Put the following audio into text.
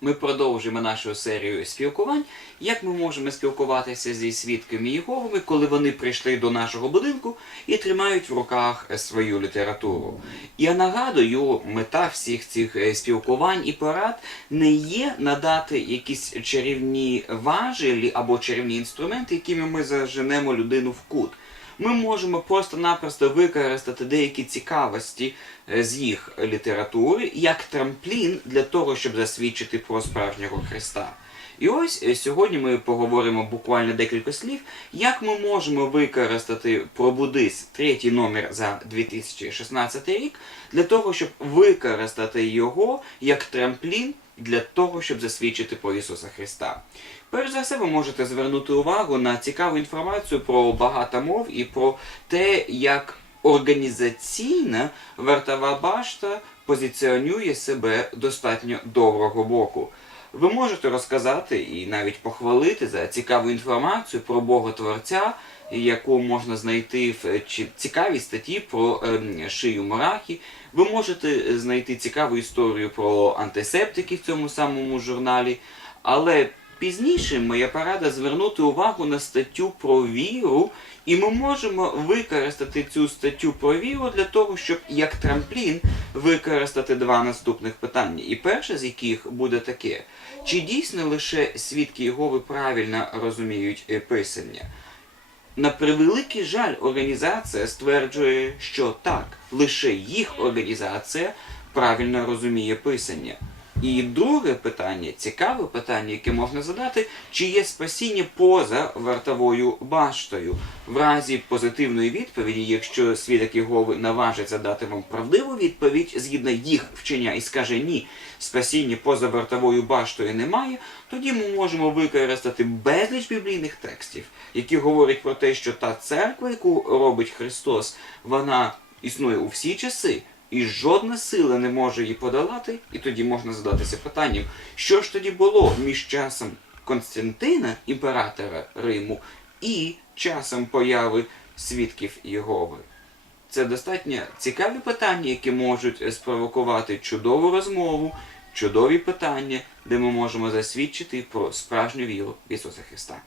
Ми продовжуємо нашу серію спілкувань. Як ми можемо спілкуватися зі свідками Єговими, коли вони прийшли до нашого будинку і тримають в руках свою літературу? Я нагадую, мета всіх цих е, спілкувань і порад не є надати якісь чарівні важелі або чарівні інструменти, якими ми заженемо людину в кут. Ми можемо просто-напросто використати деякі цікавості е, з їх літератури як трамплін для того, щоб засвідчити про справжнього Христа. І ось е, сьогодні ми поговоримо буквально декілька слів, як ми можемо використати пробудис третій номер за 2016 рік для того, щоб використати його як трамплін для того, щоб засвідчити про Ісуса Христа. Перш за все, ви можете звернути увагу на цікаву інформацію про багато мов і про те, як організаційна вартова башта позиціонує себе достатньо доброго боку. Ви можете розказати і навіть похвалити за цікаву інформацію про Бога Творця, яку можна знайти в цікавій статті про ем, шию Мурахі. Ви можете знайти цікаву історію про антисептики в цьому самому журналі. Але пізніше моя порада звернути увагу на статтю про віру, і ми можемо використати цю статтю про віру для того, щоб як трамплін використати два наступних питання. І перше з яких буде таке: чи дійсно лише свідки Єгови правильно розуміють е, писання? На превеликий жаль, організація стверджує, що так, лише їх організація правильно розуміє писання. І друге питання, цікаве питання, яке можна задати, чи є спасіння поза вартовою баштою. В разі позитивної відповіді, якщо свідок Єгови наважиться дати вам правдиву відповідь згідно їх вчення і скаже ні, спасіння поза вартовою баштою немає, тоді ми можемо використати безліч біблійних текстів, які говорять про те, що та церква, яку робить Христос, вона існує у всі часи. І жодна сила не може її подолати, і тоді можна задатися питанням, що ж тоді було між часом Константина, імператора Риму, і часом появи свідків Єгови. Це достатньо цікаві питання, які можуть спровокувати чудову розмову, чудові питання, де ми можемо засвідчити про справжню віру в Ісуса Христа.